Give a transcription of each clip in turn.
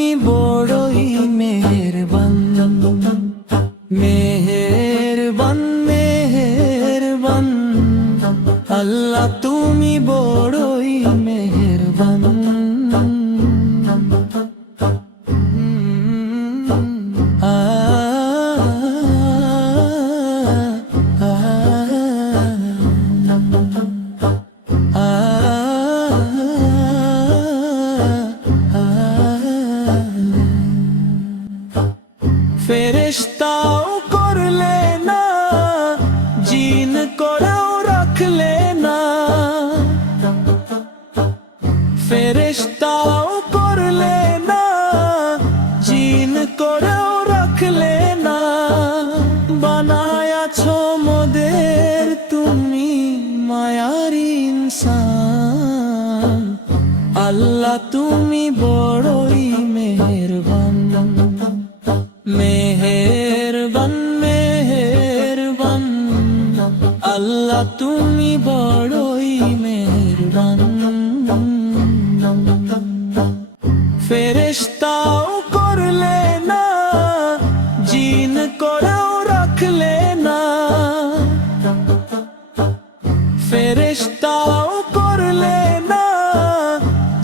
তুমি বড়ই মেহেরবান, মেহেরবান মেহেরবান। আল্লাহ তুমি বড়ই মেহেরবান। ফেরেশতাও করলে না, জিন করেও রাখলে না। ফেরেশতাও করলে না, জিন করেও রাখলে না। বানায়াছো মোদের তুমি মায়ার ইনসান। আল্লাহ তুমি বড়ই মেহেরবান, মেহেরবান মেহেরবান। আল্লাহ তুমি বড়ই মেহেরবান। ফেরেশতাও করলে না, জিন করেও রাখলে না। ফেরেশতাও করলে না,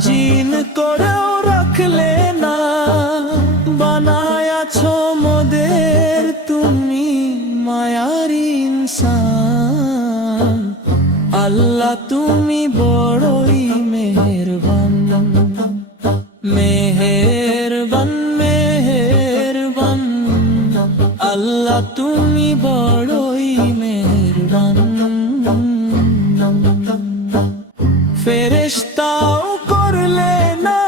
জিন করেও রাখলে না। বানায়াছো মোদের তুমি মায়ার ইনসান। আল্লাহ তুমি বড়ই মেহেরবান, মেহেরবান মেহেরবান। আল্লাহ তুমি বড়ই মেহেরবান। ফেরেশতাও করলে না,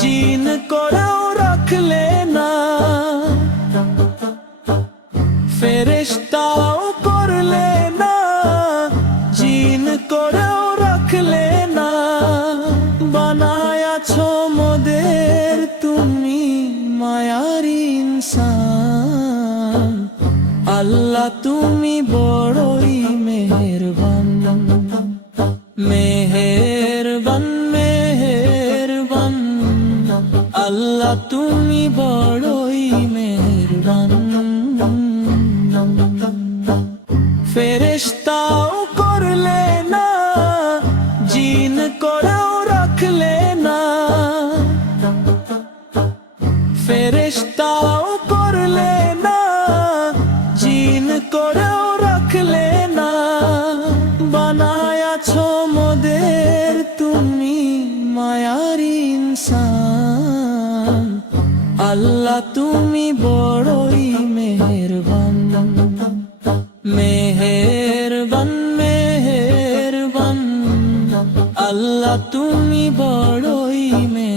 জিন করেও রাখলে না। ফেরেশতাও করলে না, জিন করেও রাখলে না। বানায়াছো মোদের তুমি মায়ার ইনসান। আল্লাহ তুমি বড়ই মেহেরবান, মেহেরবান মেহেরবান। আল্লাহ তুমি বড়ই মেহেরবান। ফেরেশতাও করলে না, জিন করেও রাখলে না। ফেরেশতাও করলে না, জিন করেও রাখলে না। বানায়াছো মোদের তুমি মায়ার ইনসান। আল্লাহ তুমি বড়ই মেহেরবান, মেহেরবান মেহেরবান। আল্লাহ তুমি বড়ই মেহেরবান।